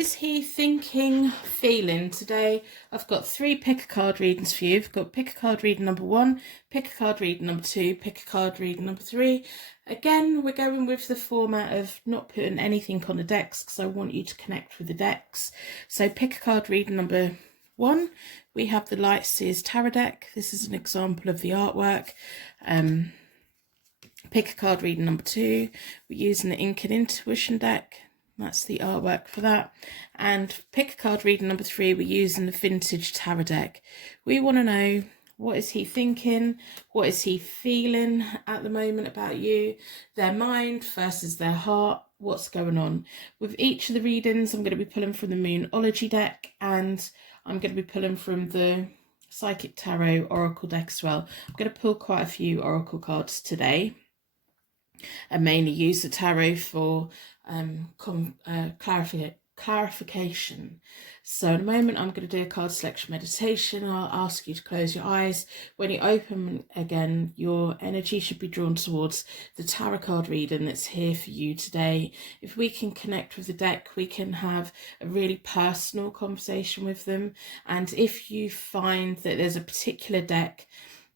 is he thinking, feeling today? I've got 3 pick a card readings for you. I've got pick a card reading number 1, pick a card reading number 2, pick a card reading number 3. Again, we're going with the format of not putting anything on the decks because I want you to connect with the decks. So pick a card reading number 1, we have the Light Seers Tarot deck. This is an example of the artwork. Pick a card reading number 2, we're using the Ink and Intuition deck. That's the artwork for that. And pick a card reading number 3, we're using the Vintage Tarot deck. We want to know, what is he thinking? What is he feeling at the moment about you? Their mind versus their heart. What's going on? With each of the readings, I'm going to be pulling from the Moonology deck, and I'm going to be pulling from the Psychic Tarot Oracle deck as well. I'm going to pull quite a few Oracle cards today. I mainly use the tarot for clarification. So in a moment I'm going to do a card selection meditation. I'll ask you to close your eyes. When you open again, your energy should be drawn towards the tarot card reading that's here for you today. If we can connect with the deck, we can have a really personal conversation with them. And if you find that there's a particular deck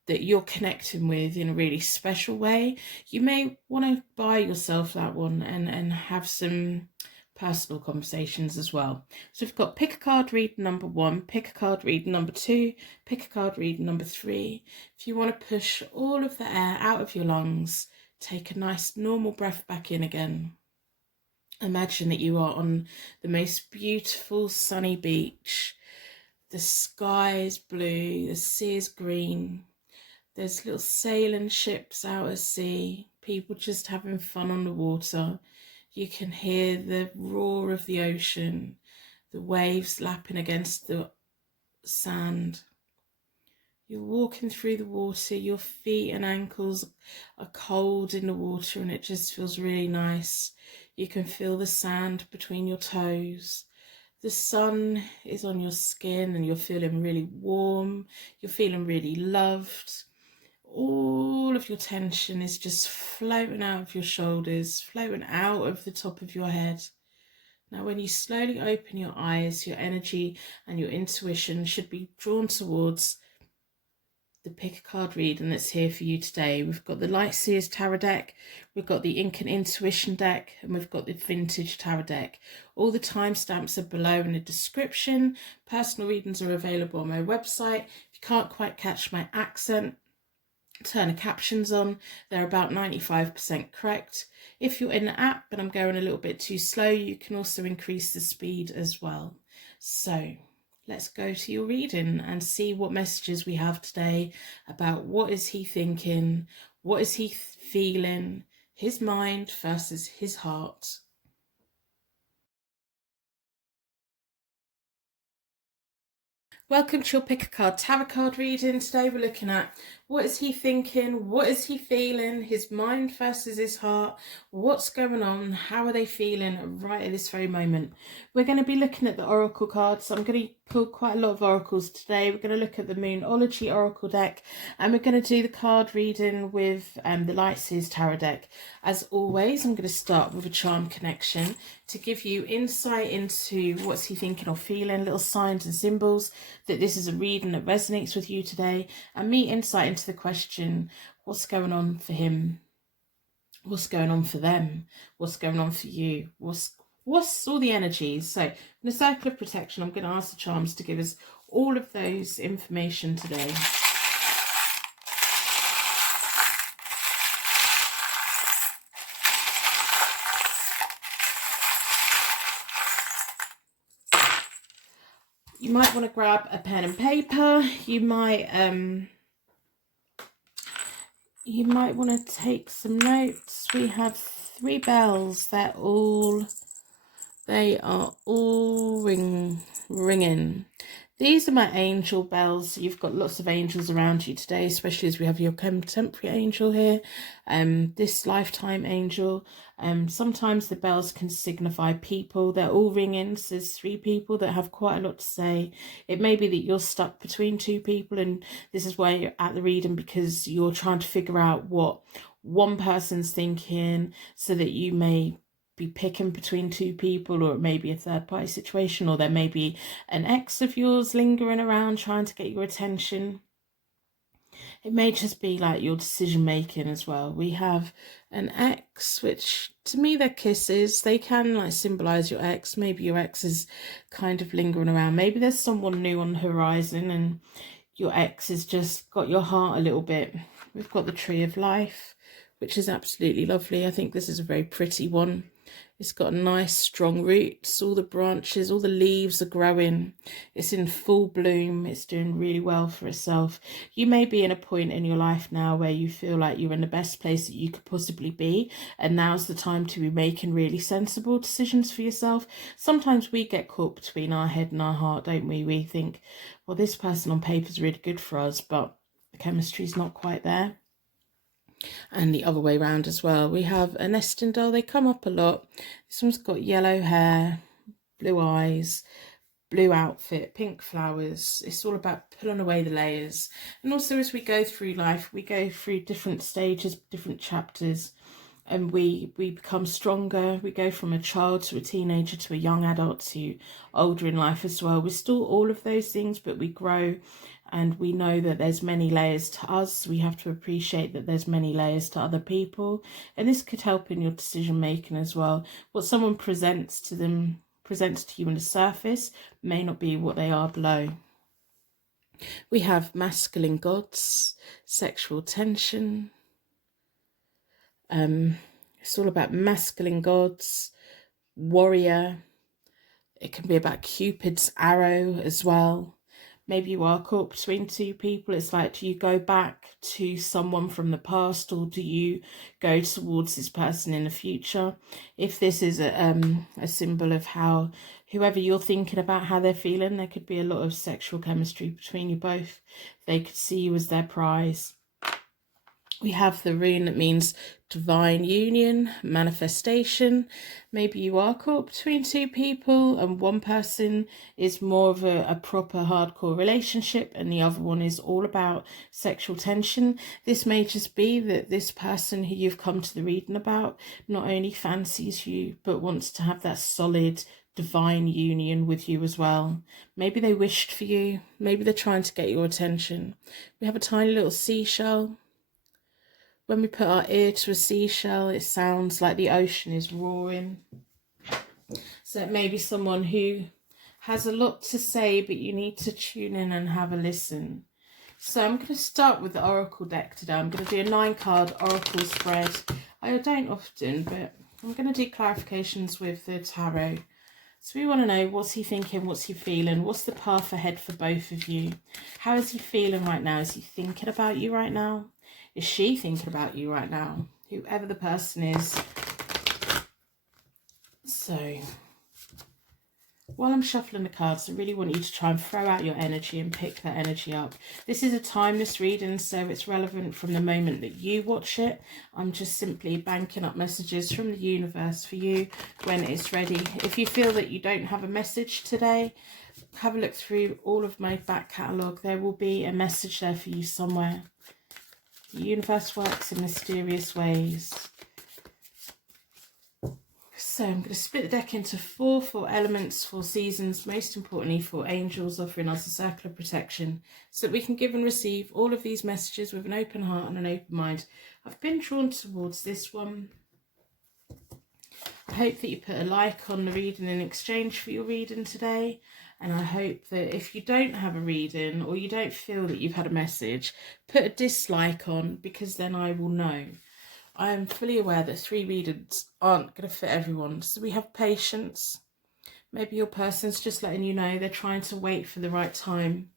that you're connecting with in a really special way, you may want to buy yourself that one and have some personal conversations as well. So we've got pick a card reading number 1, pick a card reading number 2, pick a card reading number 3. If you want to push all of the air out of your lungs, take a nice normal breath back in again. Imagine that you are on the most beautiful sunny beach. The sky is blue, the sea is green. There's little sailing ships out at sea, people just having fun on the water. You can hear the roar of the ocean, the waves lapping against the sand. You're walking through the water, your feet and ankles are cold in the water and it just feels really nice. You can feel the sand between your toes. The sun is on your skin and you're feeling really warm. You're feeling really loved. All of your tension is just floating out of your shoulders, floating out of the top of your head. Now, when you slowly open your eyes, your energy and your intuition should be drawn towards the pick a card reading that's here for you today. We've got the Light Seers Tarot deck, we've got the Ink and Intuition deck, and we've got the Vintage Tarot deck. All the timestamps are below in the description. Personal readings are available on my website. If you can't quite catch my accent, turn the captions on. They're about 95% correct. If you're in the app and I'm going a little bit too slow, you can also increase the speed as well. So let's go to your reading and see what messages we have today about what is he thinking, what is he feeling, his mind versus his heart. Welcome to your pick a card tarot card reading. Today we're looking at what is he thinking, what is he feeling, his mind versus his heart, what's going on, how are they feeling right at this very moment. We're going to be looking at the oracle cards. I'm going to pull quite a lot of oracles today. We're going to look at the Moonology oracle deck and we're going to do the card reading with the Light Seers Tarot deck. As always, I'm going to start with a charm connection to give you insight into what's he thinking or feeling, little signs and symbols that this is a reading that resonates with you today, and me insight into the question, what's going on for him, what's going on for them, what's going on for you, what's all the energies. So in the circle of protection, I'm going to ask the charms to give us all of those information today. You might want to grab a pen and paper. You might want to take some notes. We have 3 bells. They are all ringing. These are my angel bells. You've got lots of angels around you today, especially as we have your contemporary angel here, this lifetime angel. Sometimes the bells can signify people. They're all ringing. So there's 3 people that have quite a lot to say. It may be that you're stuck between 2 people and this is why you're at the reading, because you're trying to figure out what one person's thinking so that you may be picking between two people, or it may be a third party situation, or there may be an ex of yours lingering around trying to get your attention. It may just be like your decision making as well. We have an ex, which to me they're kisses. They can like symbolize your ex. Maybe your ex is kind of lingering around. Maybe there's someone new on the horizon and your ex has just got your heart a little bit. We've got the Tree of Life, which is absolutely lovely. I think this is a very pretty one. It's got nice strong roots, all the branches, all the leaves are growing. It's in full bloom. It's doing really well for itself. You may be in a point in your life now where you feel like you're in the best place that you could possibly be, and now's the time to be making really sensible decisions for yourself. Sometimes we get caught between our head and our heart, don't we? We think, well, this person on paper is really good for us, but the chemistry's not quite there. And the other way around as well. We have a nesting doll. They come up a lot. This one's got yellow hair, blue eyes, blue outfit, pink flowers. It's all about pulling away the layers. And also as we go through life, we go through different stages, different chapters, and we become stronger. We go from a child to a teenager to a young adult to older in life as well. We're still all of those things, but we grow. And we know that there's many layers to us. We have to appreciate that there's many layers to other people. And this could help in your decision making as well. What someone presents to you on the surface may not be what they are below. We have masculine gods, sexual tension. It's all about masculine gods, warrior. It can be about Cupid's arrow as well. Maybe you are caught between two people. It's like, do you go back to someone from the past, or do you go towards this person in the future? If this is a symbol of how whoever you're thinking about, how they're feeling, there could be a lot of sexual chemistry between you both. They could see you as their prize. We have the rune that means divine union, manifestation. Maybe you are caught between two people and one person is more of a proper hardcore relationship and the other one is all about sexual tension. This may just be that this person who you've come to the reading about not only fancies you but wants to have that solid divine union with you as well. Maybe they wished for you. Maybe they're trying to get your attention. We have a tiny little seashell. When we put our ear to a seashell, it sounds like the ocean is roaring. So it may be someone who has a lot to say, but you need to tune in and have a listen. So I'm going to start with the Oracle deck today. I'm going to do a 9-card Oracle spread. I don't often, but I'm going to do clarifications with the tarot. So we want to know, what's he thinking, what's he feeling, what's the path ahead for both of you? How is he feeling right now? Is he thinking about you right now? Is she thinking about you right now? Whoever the person is. So, while I'm shuffling the cards, I really want you to try and throw out your energy and pick that energy up. This is a timeless reading, so it's relevant from the moment that you watch it. I'm just simply banking up messages from the universe for you when it's ready. If you feel that you don't have a message today, have a look through all of my back catalogue. There will be a message there for you somewhere. The universe works in mysterious ways. So I'm going to split the deck into four elements, 4 seasons, most importantly 4 angels, offering us a circle of protection so that we can give and receive all of these messages with an open heart and an open mind. I've been drawn towards this one. I hope that you put a like on the reading in exchange for your reading today. And I hope that if you don't have a reading or you don't feel that you've had a message, put a dislike on, because then I will know. I am fully aware that 3 readings aren't going to fit everyone. So we have patience. Maybe your person's just letting you know they're trying to wait for the right time.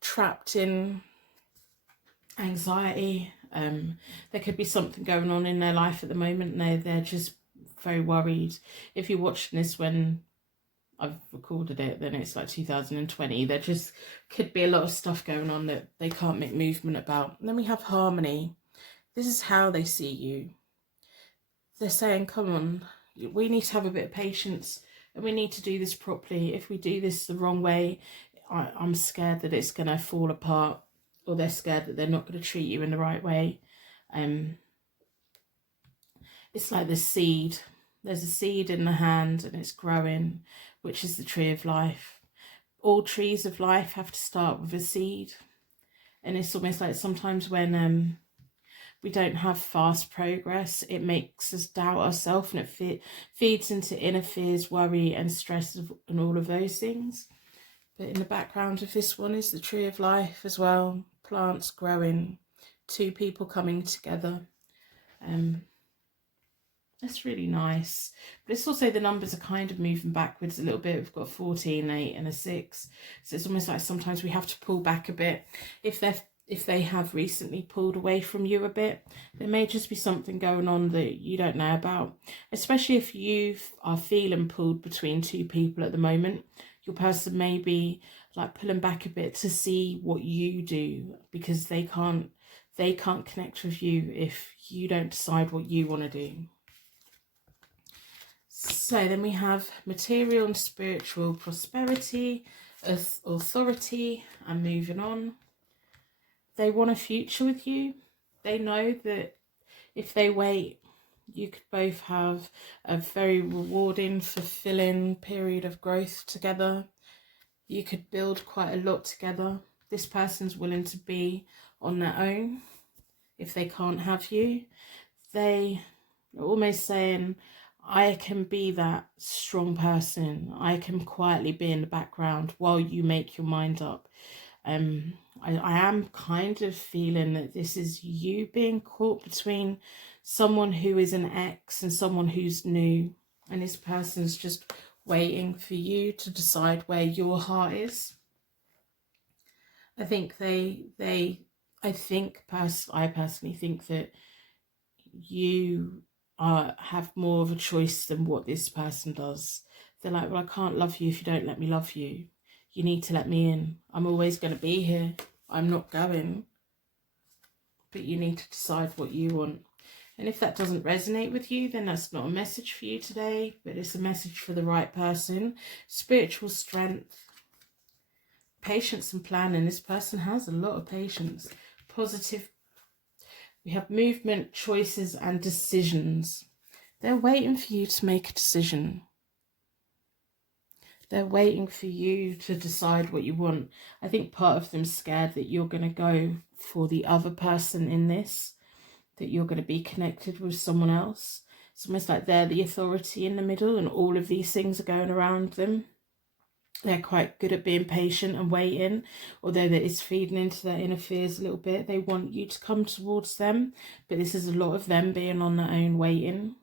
Trapped in anxiety. There could be something going on in their life at the moment and they're just very worried. If you're watching this when I've recorded it, then it's like 2020. There just could be a lot of stuff going on that they can't make movement about. And then we have harmony. This is how they see you. They're saying, come on, we need to have a bit of patience and we need to do this properly. If we do this the wrong way, I'm scared that it's going to fall apart, or they're scared that they're not going to treat you in the right way. It's like the seed. There's a seed in the hand and it's growing, which is the tree of life. All trees of life have to start with a seed. And it's almost like sometimes when we don't have fast progress, it makes us doubt ourselves, and it feeds into inner fears, worry and stress and all of those things. But in the background of this one is the tree of life as well. Plants growing, two people coming together. That's really nice. But it's also the numbers are kind of moving backwards a little bit. We've got 14, 8 and a 6. So it's almost like sometimes we have to pull back a bit. If they have recently pulled away from you a bit, there may just be something going on that you don't know about. Especially if you are feeling pulled between two people at the moment. Your person may be like pulling back a bit to see what you do, because they can't connect with you if you don't decide what you want to do. So then we have material and spiritual prosperity, authority, and moving on. They want a future with you. They know that if they wait, you could both have a very rewarding, fulfilling period of growth together. You could build quite a lot together. This person's willing to be on their own if they can't have you. They are almost saying, I can be that strong person. I can quietly be in the background while you make your mind up. I am kind of feeling that this is you being caught between someone who is an ex and someone who's new. And this person's just waiting for you to decide where your heart is. I think I personally think that you have more of a choice than what this person does. They're like, well, I can't love you if you don't let me love you. You need to let me in. I'm always going to be here. I'm not going. But you need to decide what you want. And if that doesn't resonate with you, then that's not a message for you today, but it's a message for the right person. Spiritual strength, patience and planning. This person has a lot of patience. Positive. We have movement, choices and decisions. They're waiting for you to make a decision. They're waiting for you to decide what you want. I think part of them's scared that you're going to go for the other person in this, that you're going to be connected with someone else. It's almost like they're the authority in the middle and all of these things are going around them. They're quite good at being patient and waiting, although that is feeding into their inner fears a little bit. They want you to come towards them, but this is a lot of them being on their own waiting.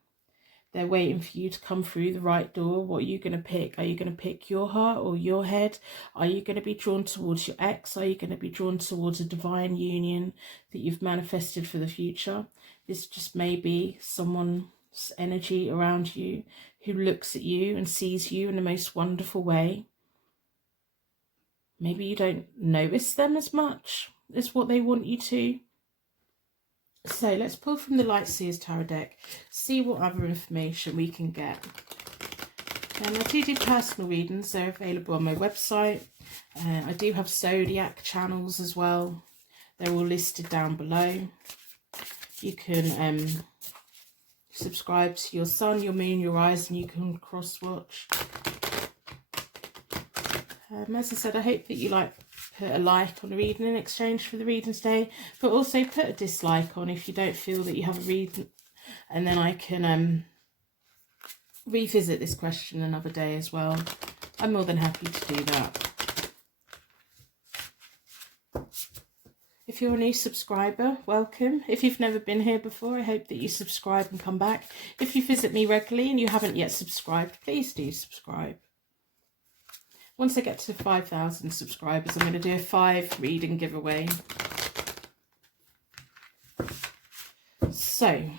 They're waiting for you to come through the right door. What are you going to pick? Are you going to pick your heart or your head? Are you going to be drawn towards your ex? Are you going to be drawn towards a divine union that you've manifested for the future? This just may be someone's energy around you who looks at you and sees you in the most wonderful way. Maybe you don't notice them as much as what they want you to. So let's pull from the Light Seers Tarot deck, see what other information we can get. And I do personal readings, they're available on my website. I do have zodiac channels as well. They're all listed down below. You can subscribe to your sun, your moon, your eyes, and you can cross-watch. As I said, I hope that you put a like on the reading in exchange for the reading today, but also put a dislike on if you don't feel that you have a reading, and then I can revisit this question another day as well. I'm more than happy to do that. If you're a new subscriber, welcome. If you've never been here before, I hope that you subscribe and come back. If you visit me regularly and you haven't yet subscribed, please do subscribe. Once I get to 5,000 subscribers, I'm going to do a 5 reading giveaway. So,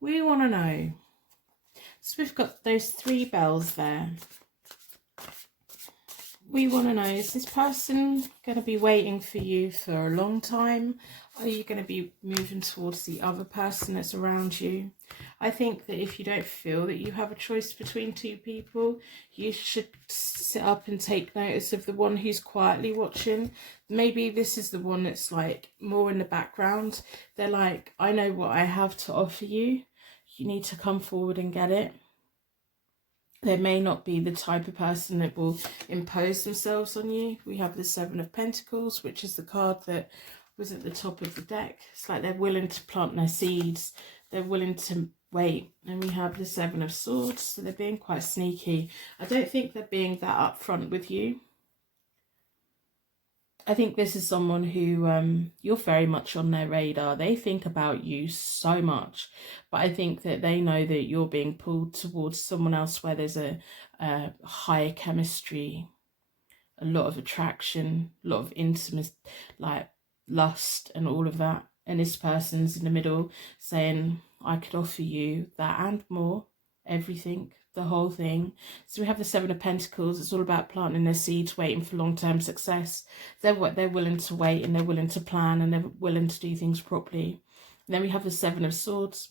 we want to know. So we've got those 3 bells there. we want to know, is this person going to be waiting for you for a long time? Are you going to be moving towards the other person that's around you? I think that if you don't feel that you have a choice between two people, you should sit up and take notice of the one who's quietly watching. Maybe this is the one that's like more in the background. They're like, I know what I have to offer you. You need to come forward and get it. They may not be the type of person that will impose themselves on you. We have the Seven of Pentacles, which is the card that was at the top of the deck. It's like they're willing to plant their seeds. They're willing to wait. And we have the Seven of Swords, so they're being quite sneaky. I don't think they're being that upfront with you. I think this is someone who you're very much on their radar. They think about you so much, but I think that they know that you're being pulled towards someone else where there's a higher chemistry, a lot of attraction, a lot of intimacy, like lust and all of that. And this person's in the middle saying, I could offer you that and more, everything, the whole thing. So we have the Seven of Pentacles. It's all about planting their seeds, waiting for long-term success. They're willing to wait, and they're willing to plan, and they're willing to do things properly. And then we have the Seven of Swords,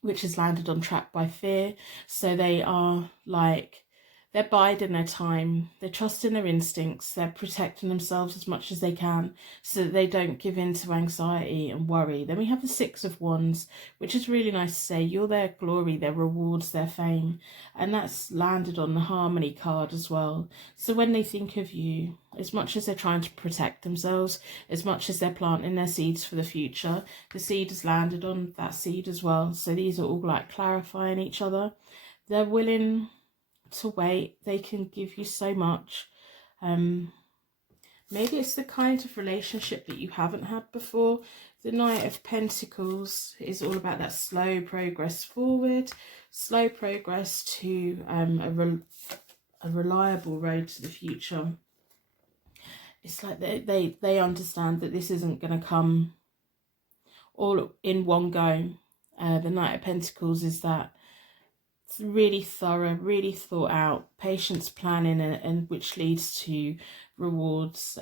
which is landed on trapped by fear. So they are like, they're biding their time, they're trusting their instincts, they're protecting themselves as much as they can so that they don't give in to anxiety and worry. Then we have the Six of Wands, which is really nice to say. You're their glory, their rewards, their fame. And that's landed on the Harmony card as well. So when they think of you, as much as they're trying to protect themselves, as much as they're planting their seeds for the future, the seed has landed on that seed as well. So these are all like clarifying each other. They're willing to wait. They can give you so much. Maybe it's the kind of relationship that you haven't had before. The Knight of Pentacles is all about that slow progress forward, slow progress to a reliable road to the future. It's like they understand that this isn't going to come all in one go. The Knight of Pentacles is that really thorough, really thought out, patience planning, and which leads to rewards.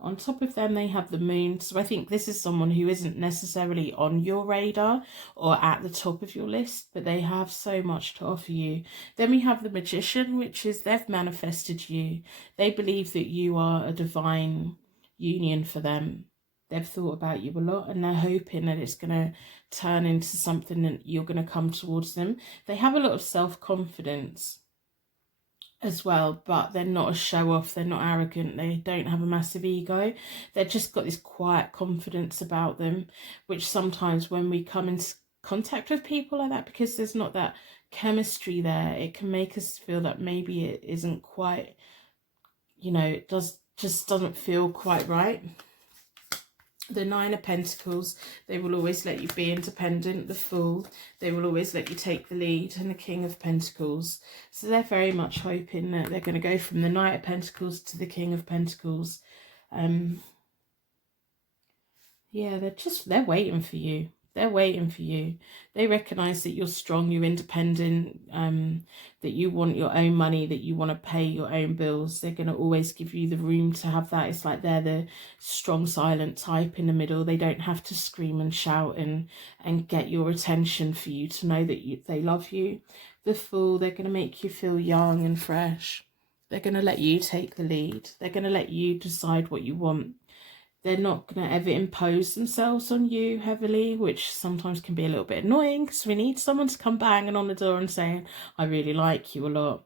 On top of them, they have the Moon. So I think this is someone who isn't necessarily on your radar or at the top of your list, but they have so much to offer you. Then we have the Magician, which is they've manifested you. They believe that you are a divine union for them. They've thought about you a lot, and they're hoping that it's going to turn into something that you're going to come towards them. They have a lot of self-confidence as well, but they're not a show-off. They're not arrogant. They don't have a massive ego. They've just got this quiet confidence about them, which sometimes when we come into contact with people like that, because there's not that chemistry there, it can make us feel that maybe it isn't quite, you know, it just doesn't feel quite right. The Nine of Pentacles, they will always let you be independent. The Fool, they will always let you take the lead. And the King of Pentacles. So they're very much hoping that they're going to go from the Knight of Pentacles to the King of Pentacles. Yeah, they're waiting for you. They're waiting for you. They recognise that you're strong, you're independent, that you want your own money, that you want to pay your own bills. They're going to always give you the room to have that. It's like they're the strong, silent type in the middle. They don't have to scream and shout and get your attention for you to know that they love you. The Fool, they're going to make you feel young and fresh. They're going to let you take the lead. They're going to let you decide what you want. They're not going to ever impose themselves on you heavily, which sometimes can be a little bit annoying because we need someone to come banging on the door and saying, I really like you a lot.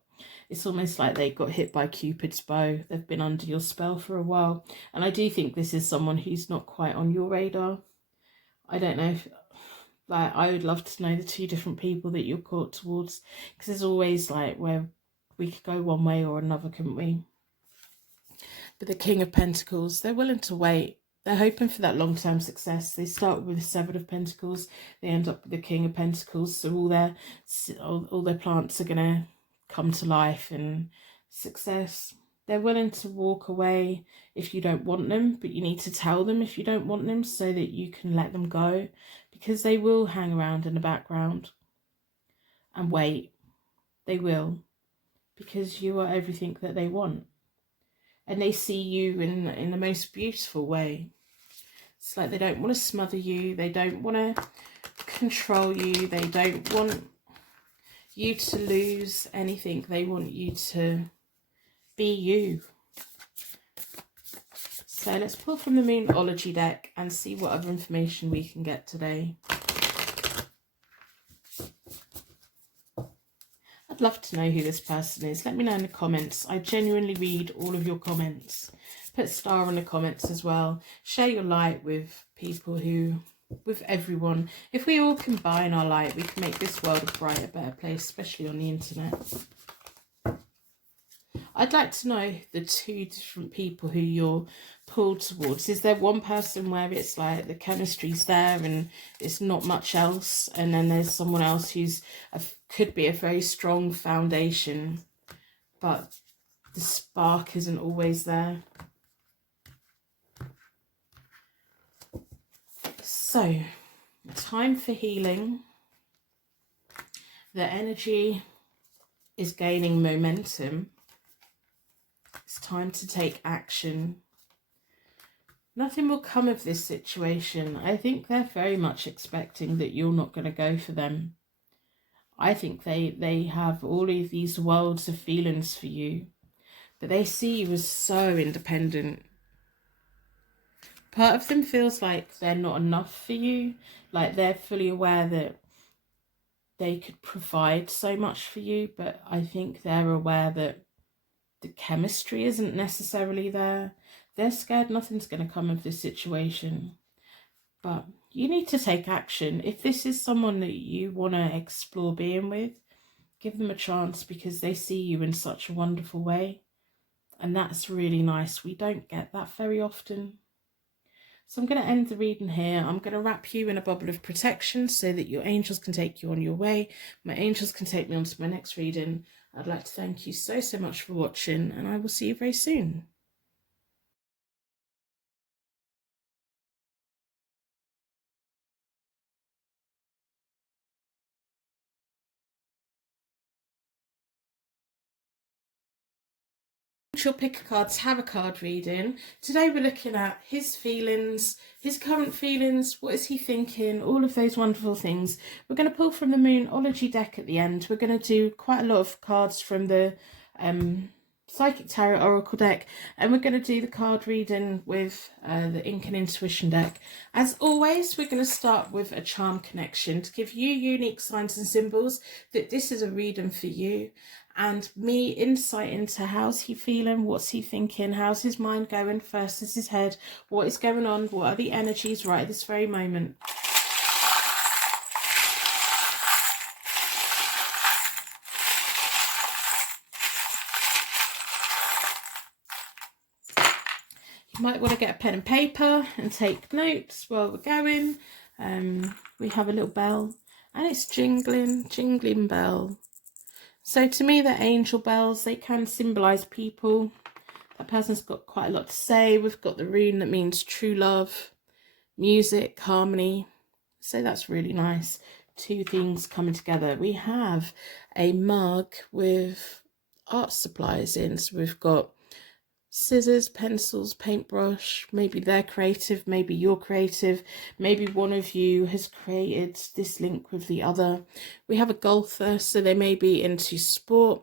It's almost like they got hit by Cupid's bow. They've been under your spell for a while. And I do think this is someone who's not quite on your radar. I don't know if, like, I would love to know the two different people that you're caught towards, because there's always like where we could go one way or another, couldn't we? But the King of Pentacles, they're willing to wait. They're hoping for that long-term success. They start with the Seven of Pentacles. They end up with the King of Pentacles. So all their plants are going to come to life and success. They're willing to walk away if you don't want them, but you need to tell them if you don't want them so that you can let them go, because they will hang around in the background and wait. They will, because you are everything that they want. and they see you in the most beautiful way. It's like they don't want to smother you, they don't want to control you, they don't want you to lose anything, they want you to be you. So let's pull from the Moonology deck and see what other information we can get today. I'd love to know who this person is. Let me know in the comments. I genuinely read all of your comments. Put star in the comments as well. Share your light with people with everyone. If we all combine our light, we can make this world a brighter, better place, especially on the internet. I'd like to know the two different people who you're pulled towards. Is there one person where it's like the chemistry's there and it's not much else, and then there's someone else who's could be a very strong foundation, but the spark isn't always there? So, time for healing. The energy is gaining momentum. It's time to take action. Nothing will come of this situation. I think they're very much expecting that you're not going to go for them. I think they have all of these worlds of feelings for you, but they see you as so independent. Part of them feels like they're not enough for you, like they're fully aware that they could provide so much for you, but I think they're aware that the chemistry isn't necessarily there. They're scared nothing's going to come of this situation. But you need to take action. If this is someone that you want to explore being with, give them a chance, because they see you in such a wonderful way. And that's really nice. We don't get that very often. So I'm going to end the reading here. I'm going to wrap you in a bubble of protection so that your angels can take you on your way. My angels can take me on to my next reading. I'd like to thank you so much for watching, and I will see you very soon. Your pick a card tarot card reading. Today we're looking at his feelings, his current feelings, what is he thinking, all of those wonderful things. We're going to pull from the Moonology deck at the end. We're going to do quite a lot of cards from the Psychic Tarot Oracle deck, and we're going to do the card reading with the Ink and Intuition deck. As always, we're going to start with a charm connection to give you unique signs and symbols that this is a reading for you, and me insight into how's he feeling, what's he thinking, how's his mind going versus his head, what is going on, what are the energies right at this very moment. You might want to get a pen and paper and take notes while we're going. We have a little bell and it's jingling bell. So to me, they're angel bells. They can symbolise people. That person's got quite a lot to say. We've got the rune that means true love, music, harmony. So that's really nice. Two things coming together. We have a mug with art supplies in. So we've got scissors, pencils, paintbrush. Maybe they're creative, maybe you're creative, maybe one of you has created this link with the other. We have a golfer, so they may be into sport,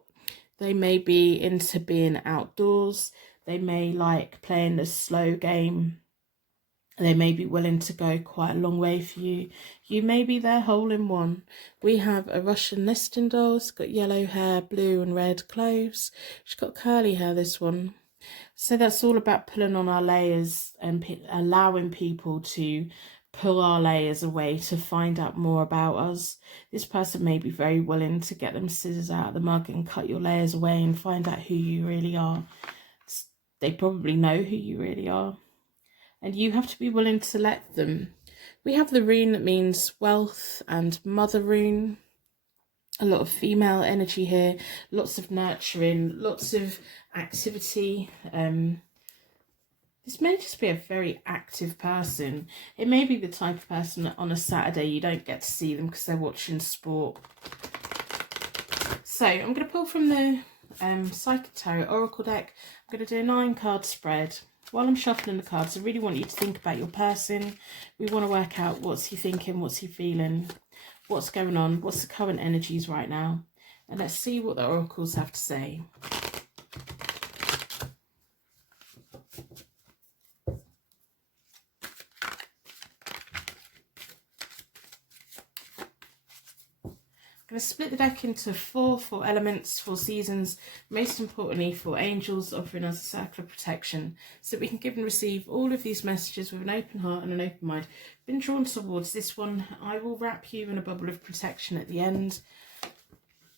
they may be into being outdoors, they may like playing a slow game, they may be willing to go quite a long way for you. You may be their hole in one. We have a Russian nesting doll. It's got yellow hair, blue and red clothes. She's got curly hair, this one. So that's all about pulling on our layers and allowing people to pull our layers away to find out more about us. This person may be very willing to get them scissors out of the mug and cut your layers away and find out who you really are. They probably know who you really are, and you have to be willing to let them. We have the rune that means wealth and mother rune. A lot of female energy here, lots of nurturing, lots of activity. This may just be a very active person. It may be the type of person that on a Saturday you don't get to see them because they're watching sport. So I'm going to pull from the Psychic Tarot Oracle deck. I'm going to do a 9-card spread. While I'm shuffling the cards, I really want you to think about your person. We want to work out what's he thinking, what's he feeling, what's going on, what's the current energies right now. And let's see what the oracles have to say. I'm going to split the deck into four elements, 4 seasons, most importantly 4 angels, offering us a circle of protection so that we can give and receive all of these messages with an open heart and an open mind. Been drawn towards this one. I will wrap you in a bubble of protection at the end.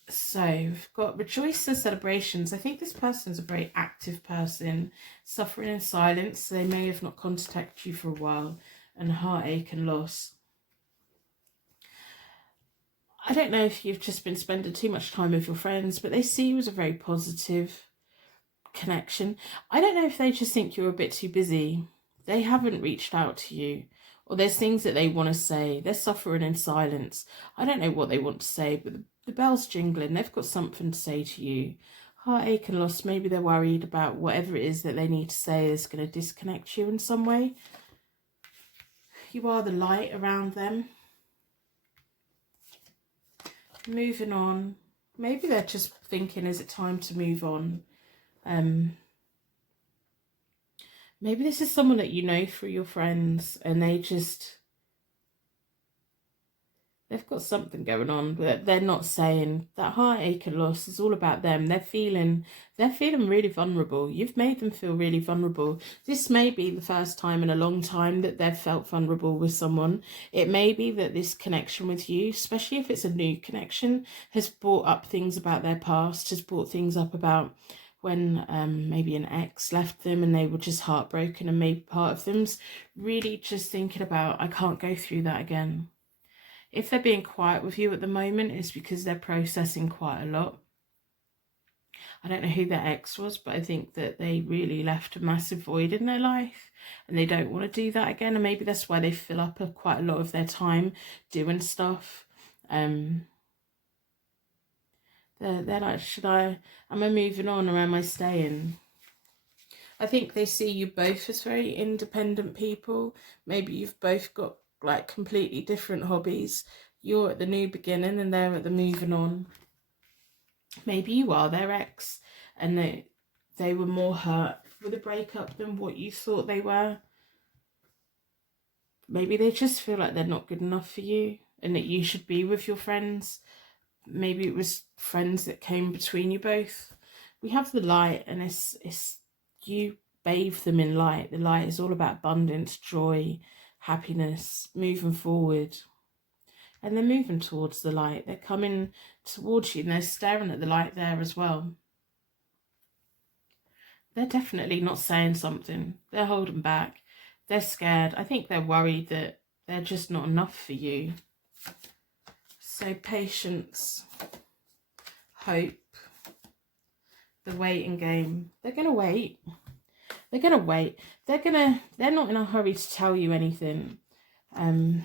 So we've got rejoice and celebrations. I think this person is a very active person, suffering in silence. So they may have not contacted you for a while, and heartache and loss. I don't know if you've just been spending too much time with your friends, but they see you as a very positive connection. I don't know if they just think you're a bit too busy. They haven't reached out to you, or there's things that they want to say. They're suffering in silence. I don't know what they want to say, but the bell's jingling. They've got something to say to you. Heartache and loss. Maybe they're worried about whatever it is that they need to say is going to disconnect you in some way. You are the light around them. Moving on. Maybe they're just thinking, is it time to move on? Maybe this is someone that you know through your friends, and they've got something going on, but they're not saying. That heartache and loss is all about them. They're feeling really vulnerable. You've made them feel really vulnerable. This may be the first time in a long time that they've felt vulnerable with someone. It may be that this connection with you, especially if it's a new connection, has brought up things about their past, has brought things up about when maybe an ex left them and they were just heartbroken, and maybe part of them's really just thinking about, I can't go through that again. If they're being quiet with you at the moment, it's because they're processing quite a lot. I don't know who their ex was, but I think that they really left a massive void in their life and they don't want to do that again. And maybe that's why they fill up quite a lot of their time doing stuff. They're like, am I moving on or am I staying? I think they see you both as very independent people. Maybe you've both got like completely different hobbies. You're at the new beginning and they're at the moving on. Maybe you are their ex and they were more hurt with a breakup than what you thought they were. Maybe they just feel like they're not good enough for you and that you should be with your friends. Maybe it was friends that came between you both. We have the light, and it's you bathe them in light. The light is all about abundance, joy, happiness, moving forward. And they're moving towards the light. They're coming towards you and they're staring at the light there as well. They're definitely not saying something. They're holding back. They're scared. I think they're worried that they're just not enough for you. So patience, hope, the waiting game. They're going to wait. They're going to wait. They're not in a hurry to tell you anything. They're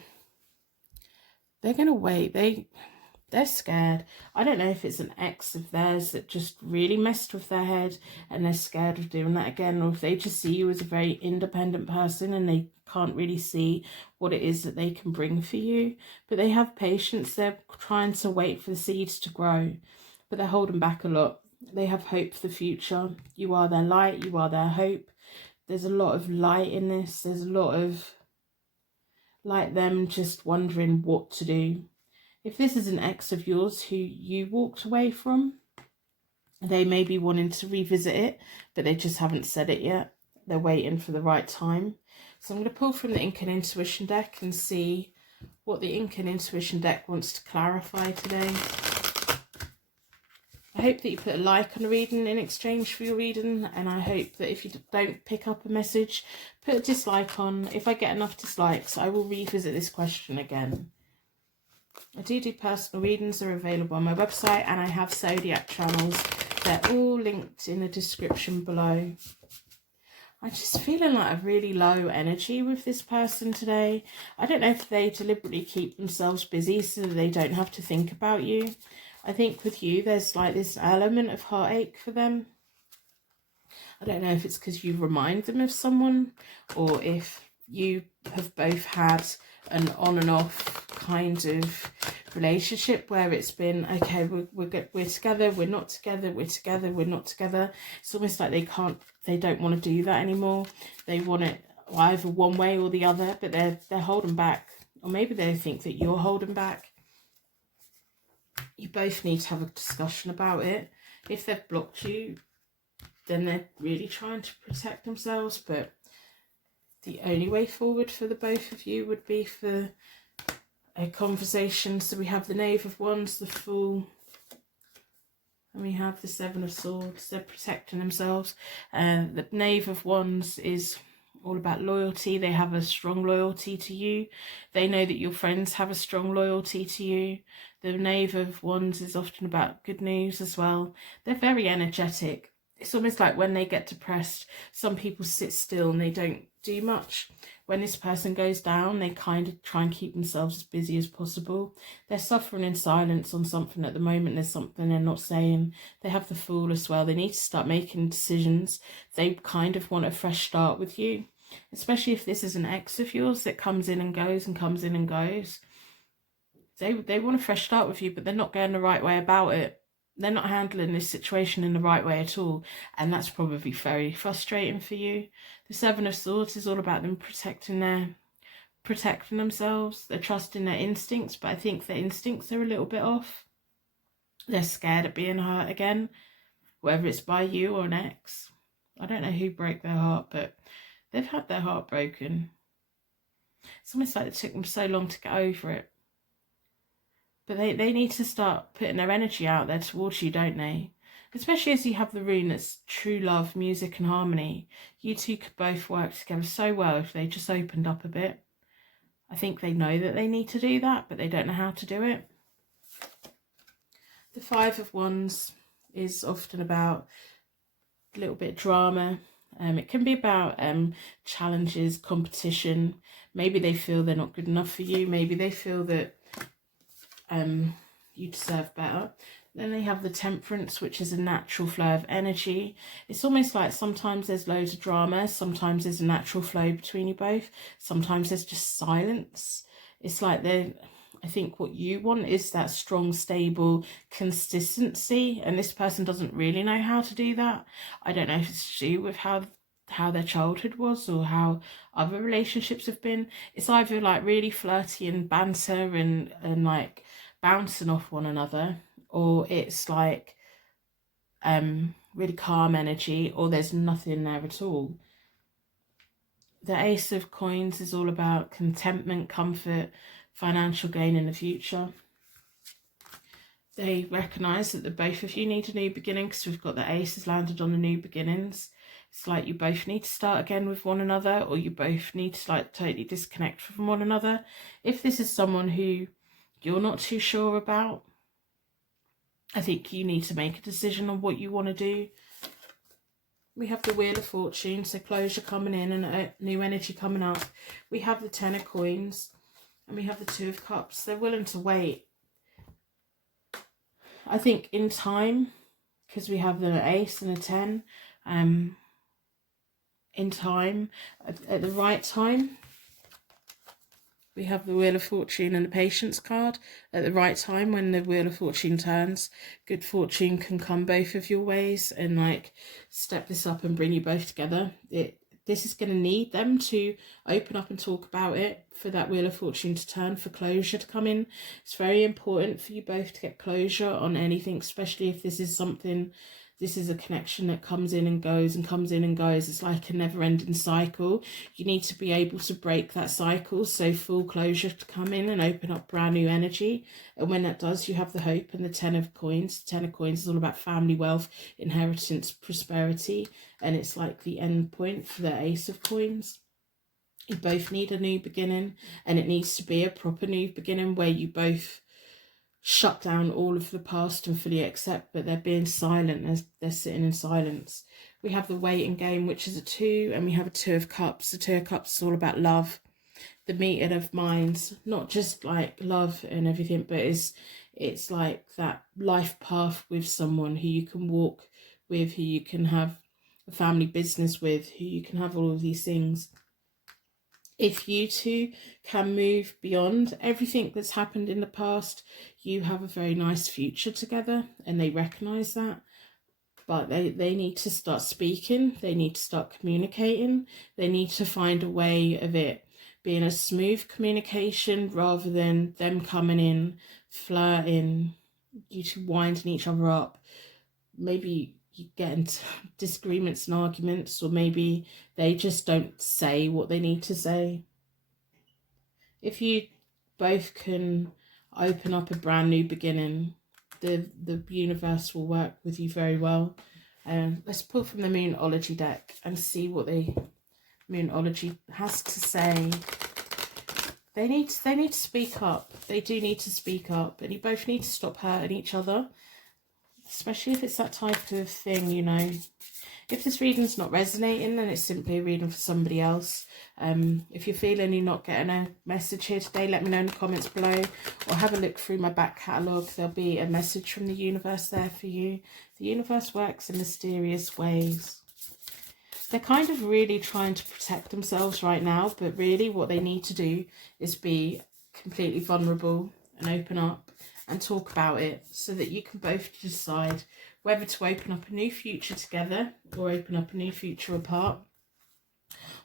going to wait. They're scared. I don't know if it's an ex of theirs that just really messed with their head and they're scared of doing that again, or if they just see you as a very independent person and they can't really see what it is that they can bring for you. But they have patience. They're trying to wait for the seeds to grow, but they're holding back a lot. They have hope for the future. You are their light. You are their hope. There's a lot of light in this. There's a lot of like them just wondering what to do. If this is an ex of yours who you walked away from, they may be wanting to revisit it, but they just haven't said it yet. They're waiting for the right time. So I'm going to pull from the Ink and Intuition deck and see what the Ink and Intuition deck wants to clarify today. I hope that you put a like on the reading in exchange for your reading, and I hope that if you don't pick up a message, put a dislike on. If I get enough dislikes, I will revisit this question again. I do personal readings. They're available on my website, and I have zodiac channels. They're all linked in the description below. I'm just feeling like a really low energy with this person today. I don't know if they deliberately keep themselves busy so that they don't have to think about you. I think with you, there's like this element of heartache for them. I don't know if it's because you remind them of someone, or if you have both had an on and off kind of relationship where it's been, okay, we're together, we're not together, we're together, we're not together. It's almost like they don't want to do that anymore. They want it either one way or the other, but they're holding back, or maybe they think that you're holding back. You both need to have a discussion about it. If they've blocked you, then they're really trying to protect themselves, but the only way forward for the both of you would be for a conversation. So we have the Knave of Wands, the Fool, and we have the Seven of Swords. They're protecting themselves. The Knave of Wands is all about loyalty. They have a strong loyalty to you. They know that your friends have a strong loyalty to you. The Knave of Wands is often about good news as well. They're very energetic. It's almost like when they get depressed, some people sit still and they don't do much. When this person goes down, they kind of try and keep themselves as busy as possible. They're suffering in silence on something at the moment. There's something they're not saying. They have the Fool as well. They need to start making decisions. They kind of want a fresh start with you, especially if this is an ex of yours that comes in and goes and comes in and goes. They want a fresh start with you, but they're not going the right way about it. They're not handling this situation in the right way at all, and that's probably very frustrating for you. The Seven of Swords is all about them protecting themselves. They're trusting their instincts, but I think their instincts are a little bit off. They're scared of being hurt again, whether it's by you or an ex. I don't know who broke their heart, but they've had their heart broken. It's almost like it took them so long to get over it. But they need to start putting their energy out there towards you, don't they? Especially as you have the rune that's true love, music and harmony. You two could both work together so well if they just opened up a bit. I think they know that they need to do that, but they don't know how to do it. The Five of Wands is often about a little bit of drama. It can be about challenges, competition. Maybe they feel they're not good enough for you. Maybe they feel that you deserve better. Then they have the Temperance, which is a natural flow of energy. It's almost like sometimes there's loads of drama, sometimes there's a natural flow between you both, sometimes there's just silence. It's like I think what you want is that strong, stable consistency, and this person doesn't really know how to do that. I don't know if it's to do with how their childhood was or how other relationships have been. It's either like really flirty and banter and like bouncing off one another, or it's like really calm energy, or there's nothing there at all. The Ace of Coins is all about contentment, comfort, financial gain in the future. They recognise that the both of you need a new beginning, because we've got the Ace has landed on the new beginnings. It's like you both need to start again with one another, or you both need to like totally disconnect from one another. If this is someone who you're not too sure about, I think you need to make a decision on what you want to do. We have the Wheel of Fortune, so closure coming in and new energy coming up. We have the Ten of Coins, and we have the Two of Cups. They're willing to wait. I think in time, because we have the Ace and the 10, in time, at the right time. We have the Wheel of Fortune and the Patience card. At the right time, when the Wheel of Fortune turns, good fortune can come both of your ways and like step this up and bring you both together. This is going to need them to open up and talk about it for that Wheel of Fortune to turn, for closure to come in. It's very important for you both to get closure on anything, especially if this is something. This is a connection that comes in and goes and comes in and goes. It's like a never-ending cycle. You need to be able to break that cycle, so full closure to come in and open up brand new energy. And when that does, you have the Hope and the Ten of Coins. The Ten of Coins is all about family, wealth, inheritance, prosperity, and it's like the end point for the Ace of Coins. You both need a new beginning, and it needs to be a proper new beginning where you both shut down all of the past and fully accept, but they're being silent as they're sitting in silence. We have the Waiting Game, which is a 2, and we have a Two of Cups. The Two of Cups is all about love, the meeting of minds, not just like love and everything, but it's It's like that life path with someone who you can walk with, who you can have a family business with, who you can have all of these things. If you two can move beyond everything that's happened in the past, you have a very nice future together, and they recognize that. But they need to start speaking, they need to start communicating, they need to find a way of it being a smooth communication rather than them coming in, flirting, you two winding each other up. Maybe you get into disagreements and arguments, or maybe they just don't say what they need to say. If you both can open up a brand new beginning, the universe will work with you very well. Let's pull from the Moonology deck and see what the Moonology has to say. They need to speak up. They do need to speak up, and you both need to stop hurting each other, especially if it's that type of thing, you know. If this reading's not resonating, then it's simply a reading for somebody else. If you're feeling you're not getting a message here today, let me know in the comments below, or have a look through my back catalogue. There'll be a message from the universe there for you. The universe works in mysterious ways. They're kind of really trying to protect themselves right now, but really what they need to do is be completely vulnerable and open up and talk about it, so that you can both decide whether to open up a new future together or open up a new future apart.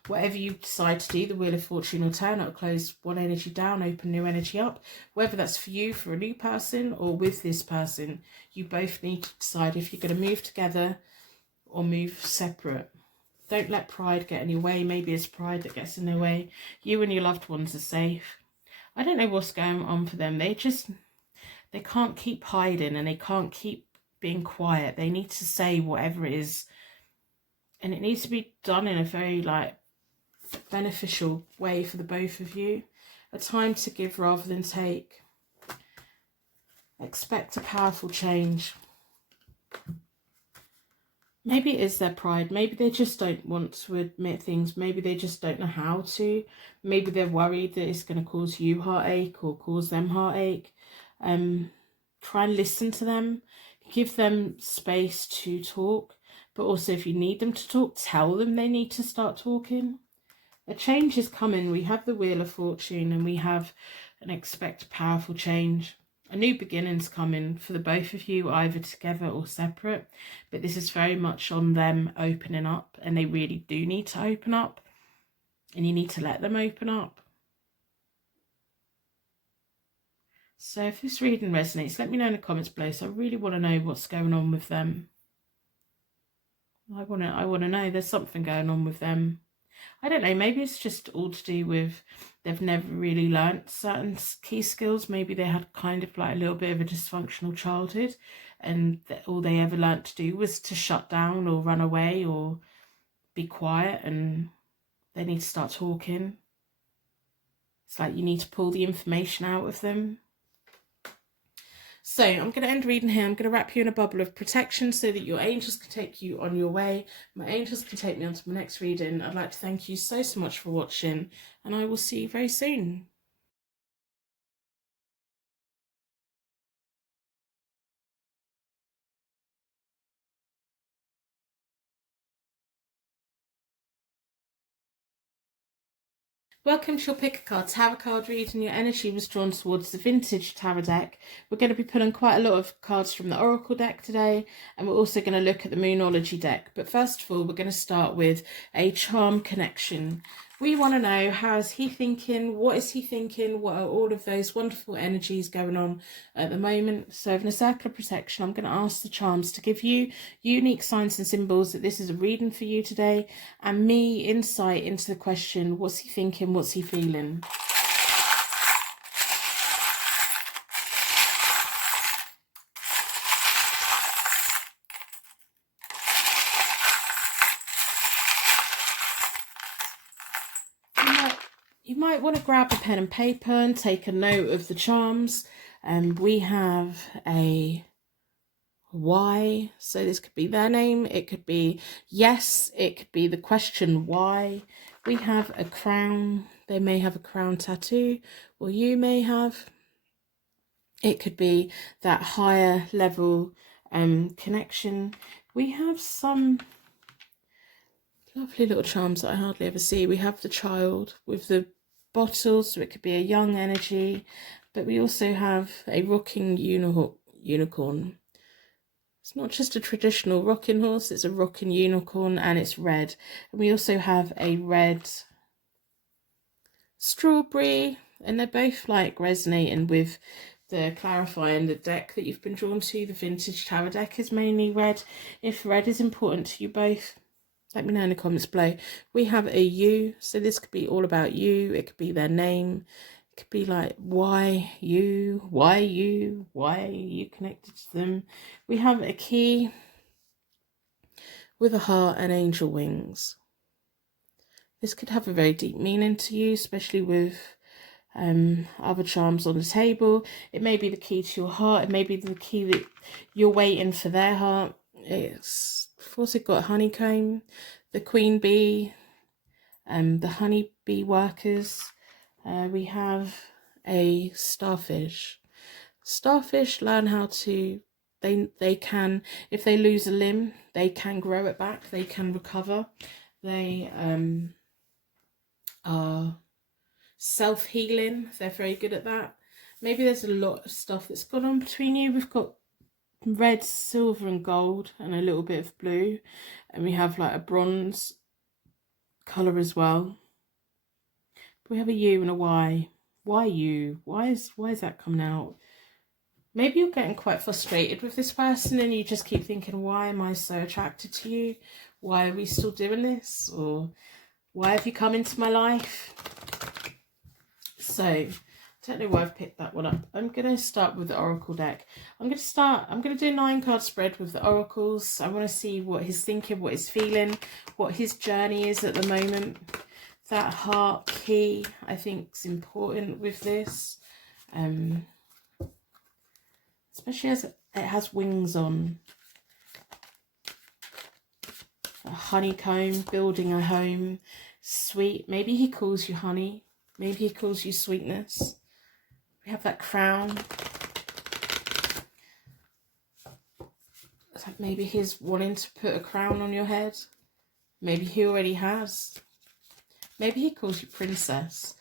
Whatever you decide to do, the Wheel of Fortune will turn. It'll close one energy down, open new energy up. Whether that's for you, for a new person, or with this person, you both need to decide if you're going to move together or move separate. Don't let pride get in your way. Maybe it's pride that gets in their way. You and your loved ones are safe. I don't know what's going on for them. They can't keep hiding, and they can't keep being quiet. They need to say whatever it is, and it needs to be done in a very beneficial way for the both of you. A time to give rather than take. Expect a powerful change. Maybe it is their pride. Maybe they just don't want to admit things. Maybe they just don't know how to. Maybe they're worried that it's going to cause you heartache or cause them heartache. Try and listen to them. Give them space to talk. But also, if you need them to talk, tell them they need to start talking. A change is coming. We have the Wheel of Fortune, and we have an expect powerful change. A new beginning's coming for the both of you, either together or separate. But this is very much on them opening up, and they really do need to open up. And you need to let them open up. So if this reading resonates, let me know in the comments below. So I really want to know what's going on with them. I want to know. There's something going on with them. I don't know, maybe it's just all to do with they've never really learnt certain key skills. Maybe they had kind of like a little bit of a dysfunctional childhood, and all they ever learnt to do was to shut down or run away or be quiet, and they need to start talking. It's like you need to pull the information out of them. So I'm going to end reading here. I'm going to wrap you in a bubble of protection so that your angels can take you on your way. My angels can take me on to my next reading. I'd like to thank you so much for watching, and I will see you very soon. Welcome to your Pick a Card Tarot card reading. Your energy was drawn towards the vintage tarot deck. We're going to be pulling quite a lot of cards from the Oracle deck today, and we're also going to look at the Moonology deck. But first of all, we're going to start with a charm connection. We want to know, how is he thinking? What is he thinking? What are all of those wonderful energies going on at the moment? So in a circle of protection, I'm going to ask the charms to give you unique signs and symbols that this is a reading for you today, and me insight into the question, what's he thinking? What's he feeling? You might want to grab a pen and paper and take a note of the charms. We have a why, so this could be their name, it could be yes, it could be the question why. We have a crown. They may have a crown tattoo, or you may have. It could be that higher level connection. We have some lovely little charms that I hardly ever see. We have the child with the bottles, so it could be a young energy, but we also have a rocking unicorn. It's not just a traditional rocking horse, it's a rocking unicorn, and it's red. And we also have a red strawberry, and they're both like resonating with the clarifying the deck that you've been drawn to. The vintage tarot deck is mainly red. If red is important to you both, let me know in the comments below. We have a you, so this could be all about you. It could be their name. It could be like why you, why are you connected to them. We have a key with a heart and angel wings. This could have a very deep meaning to you, especially with other charms on the table. It may be the key to your heart. It may be the key that you're waiting for their heart. It's also got honeycomb, the queen bee, the honey bee workers. We have a starfish. Starfish learn how to, they can, if they lose a limb, they can grow it back, they can recover. They are self-healing. They're very good at that. Maybe there's a lot of stuff that's gone on between you. We've got red, silver and gold and a little bit of blue, and we have like a bronze colour as well. We have a U and a Y. Why you? Why is that coming out? Maybe you're getting quite frustrated with this person and you just keep thinking, why am I so attracted to you? Why are we still doing this? Or why have you come into my life? So, I don't know why I've picked that one up. I'm going to start with the Oracle deck. I'm going to do a 9-card spread with the Oracles. I want to see what he's thinking, what he's feeling, what his journey is at the moment. That heart key, I think, is important with this. Especially as it has wings on. A honeycomb, building a home, sweet. Maybe he calls you honey. Maybe he calls you sweetness. We have that crown. It's like maybe he's wanting to put a crown on your head. Maybe he already has. Maybe he calls you princess.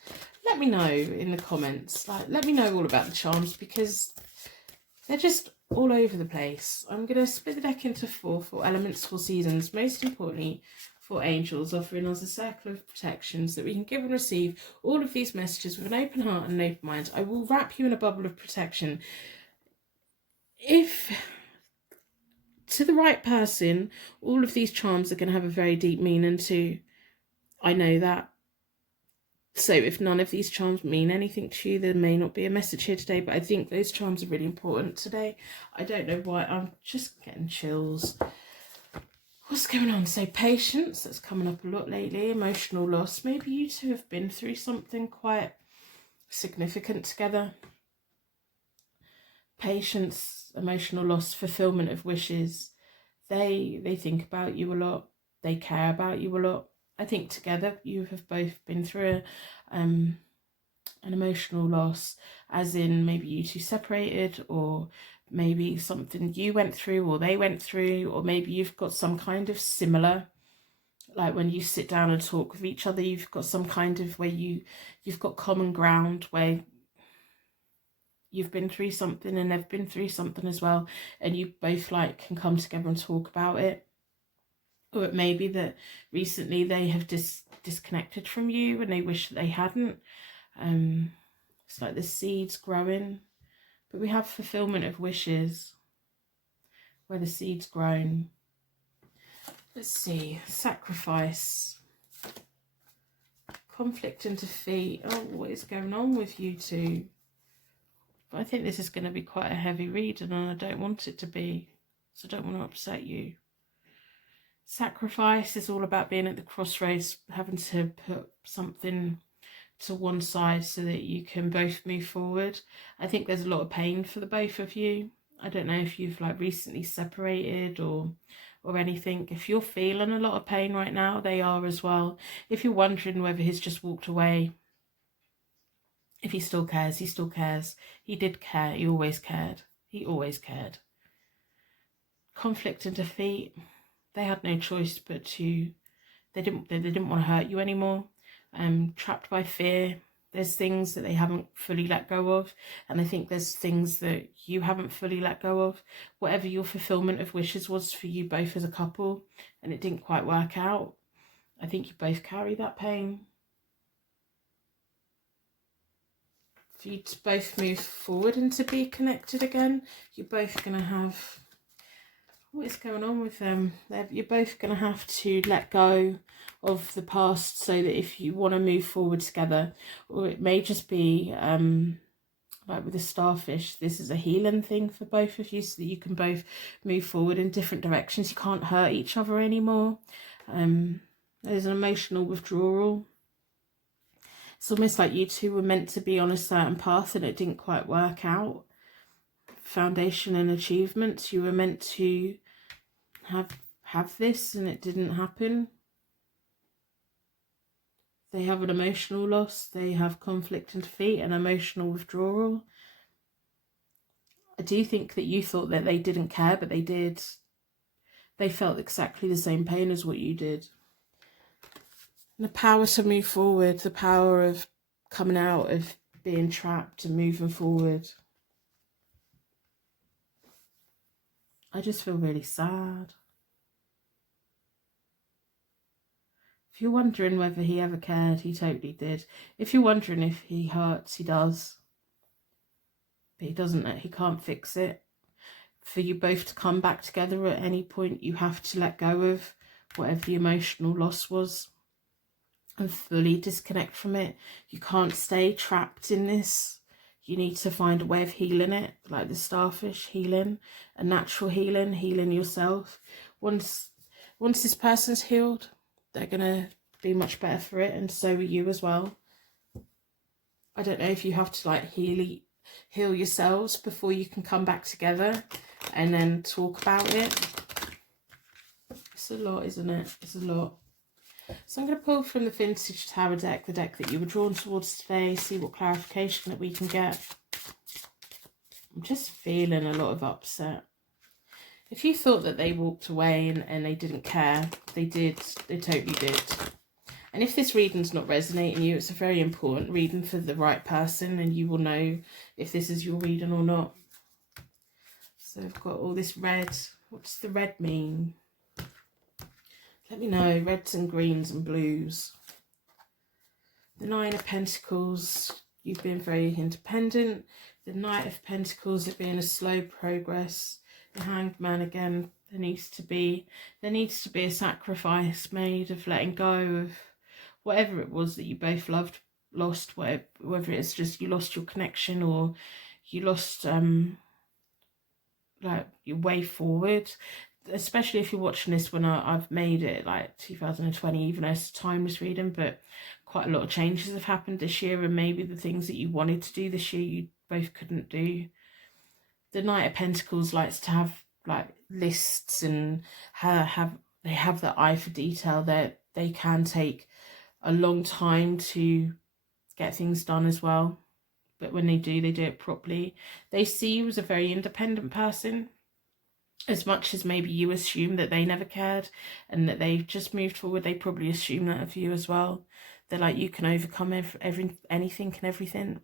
Let me know in the comments. Like, let me know all about the charms because they're just all over the place. I'm going to split the deck into four elements, 4 seasons. Most importantly, 4 angels, offering us a circle of protections that we can give and receive all of these messages with an open heart and an open mind. I will wrap you in a bubble of protection. If to the right person, all of these charms are going to have a very deep meaning too. I know that. So if none of these charms mean anything to you, there may not be a message here today, but I think those charms are really important today. I don't know why, I'm just getting chills. What's going on? So patience, that's coming up a lot lately. Emotional loss. Maybe you two have been through something quite significant together. Patience, emotional loss, fulfillment of wishes. They think about you a lot. They care about you a lot. I think together you have both been through an emotional loss, as in maybe you two separated, or maybe something you went through or they went through, or maybe you've got some kind of similar, like when you sit down and talk with each other, you've got some kind of where you've got common ground, where you've been through something and they've been through something as well, and you both like can come together and talk about it. Or it may be that recently they have disconnected from you and they wish that they hadn't. It's like the seeds growing. But we have fulfillment of wishes, where the seed's grown. Let's see. Sacrifice. Conflict and defeat. Oh, what is going on with you two? But I think this is going to be quite a heavy read and I don't want it to be. So I don't want to upset you. Sacrifice is all about being at the crossroads, having to put something to one side so that you can both move forward. I think there's a lot of pain for the both of you. I don't know if you've like recently separated or anything. If you're feeling a lot of pain right now, they are as well. If you're wondering whether he's just walked away, If he still cares, he still cares. He did care. He always cared. He always cared. Conflict and defeat. They had no choice but to. They didn't want to hurt you anymore. Trapped by fear. There's things that they haven't fully let go of, and I think there's things that you haven't fully let go of. Whatever your fulfillment of wishes was for you both as a couple, and it didn't quite work out, I think you both carry that pain. For you to both move forward and to be connected again, you're both going to have... What is going on with them? You're both going to have to let go of the past so that if you want to move forward together, or it may just be like with the starfish, this is a healing thing for both of you so that you can both move forward in different directions. You can't hurt each other anymore. There's an emotional withdrawal. It's almost like you two were meant to be on a certain path and it didn't quite work out. Foundation and achievements, you were meant to have this and it didn't happen. They have an emotional loss, they have conflict and defeat and emotional withdrawal. I do think that you thought that they didn't care, but they did. They felt exactly the same pain as what you did. And the power to move forward, the power of coming out of being trapped and moving forward. I just feel really sad. If you're wondering whether he ever cared, he totally did. If you're wondering if he hurts, he does. But he doesn't, he can't fix it. For you both to come back together at any point, you have to let go of whatever the emotional loss was and fully disconnect from it. You can't stay trapped in this. You need to find a way of healing it, like the starfish healing, a natural healing, healing yourself. Once this person's healed, they're going to be much better for it, and so are you as well. I don't know if you have to like heal yourselves before you can come back together and then talk about it. It's a lot, isn't it? It's a lot. So I'm going to pull from the Vintage Tarot deck, the deck that you were drawn towards today, see what clarification that we can get. I'm just feeling a lot of upset. If you thought that they walked away and they didn't care, they did. They totally did. And if this reading's not resonating you, it's a very important reading for the right person, and you will know if this is your reading or not. So I've got all this red. What does the red mean? Let me know. Reds and greens and blues. The Nine of Pentacles. You've been very independent. The Knight of Pentacles, it being a slow progress. The Hanged Man again. There needs to be a sacrifice made of letting go of whatever it was that you both lost, whether it's just you lost your connection or you lost like your way forward. Especially if you're watching this when I've made it like 2020, even as a timeless reading, but quite a lot of changes have happened this year, and maybe the things that you wanted to do this year you both couldn't do. The Knight of Pentacles likes to have like lists and they have the eye for detail. That they can take a long time to get things done as well, but when they do it properly. They see you as a very independent person, as much as maybe you assume that they never cared and that they've just moved forward. They probably assume that of you as well. They're like, you can overcome anything and everything.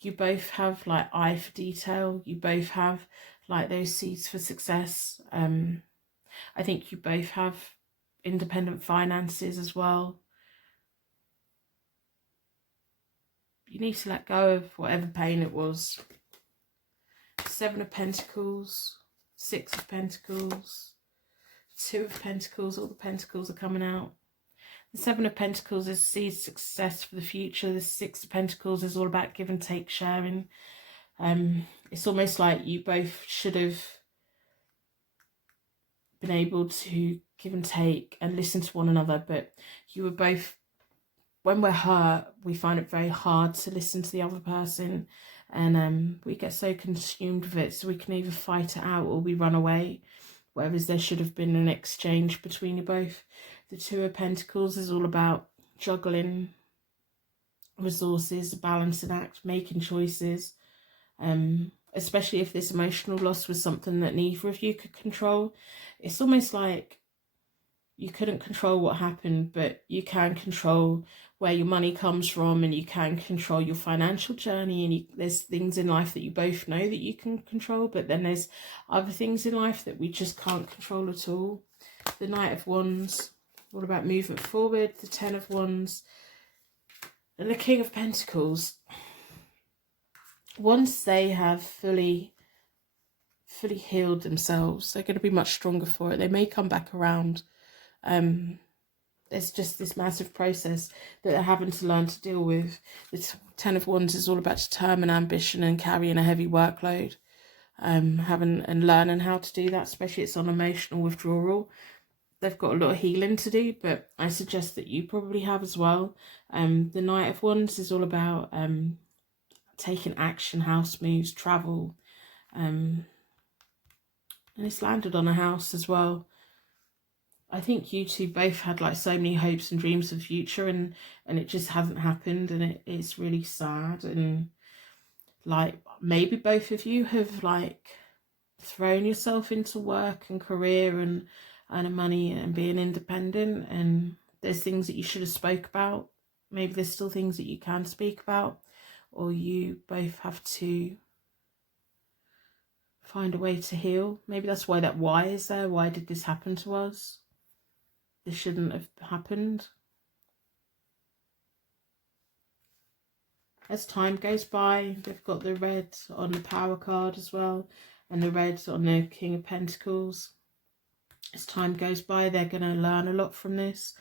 You both have like eye for detail. You both have like those seeds for success. I think you both have independent finances as well. You need to let go of whatever pain it was. Seven of Pentacles, Six of Pentacles, Two of Pentacles. All the pentacles are coming out. The Seven of Pentacles is seeds success for the future. The Six of Pentacles is all about give and take, sharing. It's almost like you both should have been able to give and take and listen to one another, but you were both, when we're hurt, we find it very hard to listen to the other person, and we get so consumed with it, so we can either fight it out or we run away, whereas there should have been an exchange between you both. The Two of Pentacles is all about juggling resources, a balancing act, making choices, especially if this emotional loss was something that neither of you could control. It's almost like you couldn't control what happened, but you can control where your money comes from, and you can control your financial journey, and there's things in life that you both know that you can control, but then there's other things in life that we just can't control at all. The Knight of Wands, all about movement forward. The Ten of Wands and the King of Pentacles. Once they have fully healed themselves, they're going to be much stronger for it. They may come back around. There's just this massive process that they're having to learn to deal with. The Ten of Wands is all about determined ambition and carrying a heavy workload. Having and learning how to do that, especially it's on emotional withdrawal. They've got a lot of healing to do, but I suggest that you probably have as well. The Knight of Wands is all about taking action, house moves, travel, and it's landed on a house as well. I think you two both had like so many hopes and dreams of the future, and it just hasn't happened, and it's really sad. And like maybe both of you have like thrown yourself into work and career and earning money and being independent, and there's things that you should have spoke about. Maybe there's still things that you can speak about, or you both have to find a way to heal. Maybe that's why that why is there. Why did this happen to us? This shouldn't have happened. As time goes by, they've got the red on the Power card as well, and the red on the King of Pentacles. As time goes by, they're going to learn a lot from this,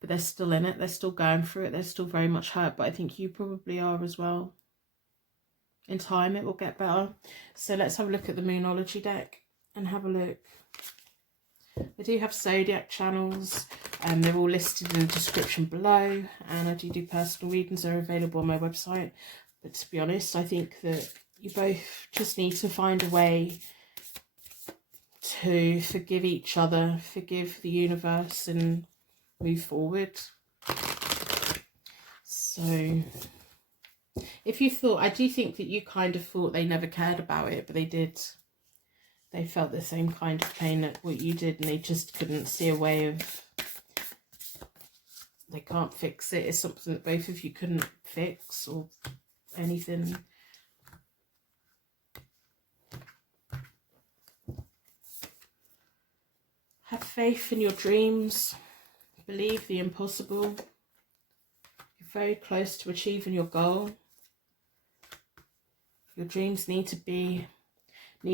but they're still in it. They're still going through it. They're still very much hurt, but I think you probably are as well. In time, it will get better. So let's have a look at the Moonology deck and have a look. I do have zodiac channels, and they're all listed in the description below, and I do personal readings. They're available on my website. But to be honest, I think that you both just need to find a way to forgive each other, forgive the universe, and move forward. So if you thought, I do think that you kind of thought they never cared about it, but they did. They felt the same kind of pain at what you did, and they just couldn't see a way of, they can't fix it. It's something that both of you couldn't fix or anything. Have faith in your dreams. Believe the impossible. You're very close to achieving your goal. Your dreams need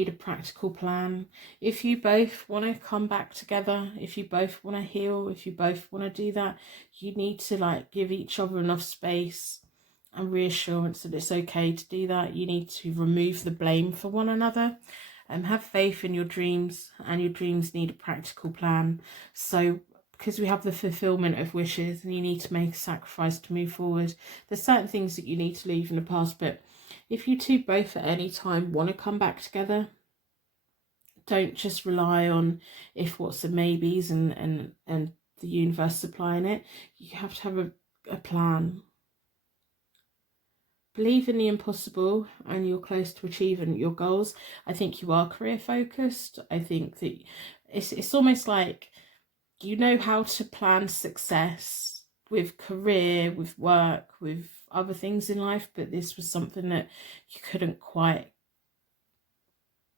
a practical plan. If you both want to come back together, if you both want to heal, if you both want to do that, you need to like give each other enough space and reassurance that it's okay to do that. You need to remove the blame for one another, and have faith in your dreams, and your dreams need a practical plan. So because we have the fulfillment of wishes, and you need to make a sacrifice to move forward. There's certain things that you need to leave in the past, but if you two both at any time want to come back together, don't just rely on if, what's, and maybes and the universe supplying it. You have to have a plan. Believe in the impossible, and you're close to achieving your goals. I think you are career focused. I think that it's almost like you know how to plan success with career, with work, with other things in life, but this was something that you couldn't quite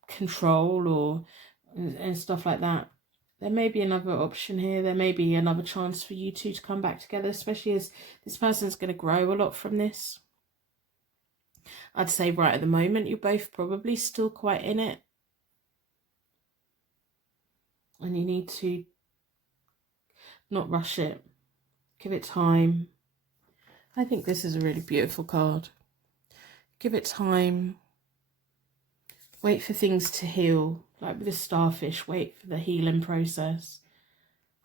control or and stuff like that. There may be another option here. There may be another chance for you two to come back together, especially as this person's going to grow a lot from this. I'd say right at the moment, you're both probably still quite in it. And you need to not rush it. Give it time. I think this is a really beautiful card. Give it time. Wait for things to heal. Like with the starfish, wait for the healing process.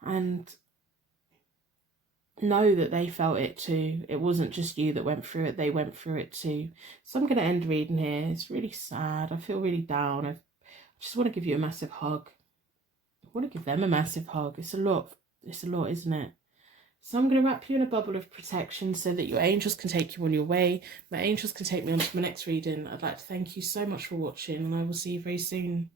And know that they felt it too. It wasn't just you that went through it, they went through it too. So I'm going to end reading here. It's really sad. I feel really down. I just want to give you a massive hug. I want to give them a massive hug. It's a lot, isn't it? So I'm going to wrap you in a bubble of protection so that your angels can take you on your way. My angels can take me on to my next reading. I'd like to thank you so much for watching, and I will see you very soon.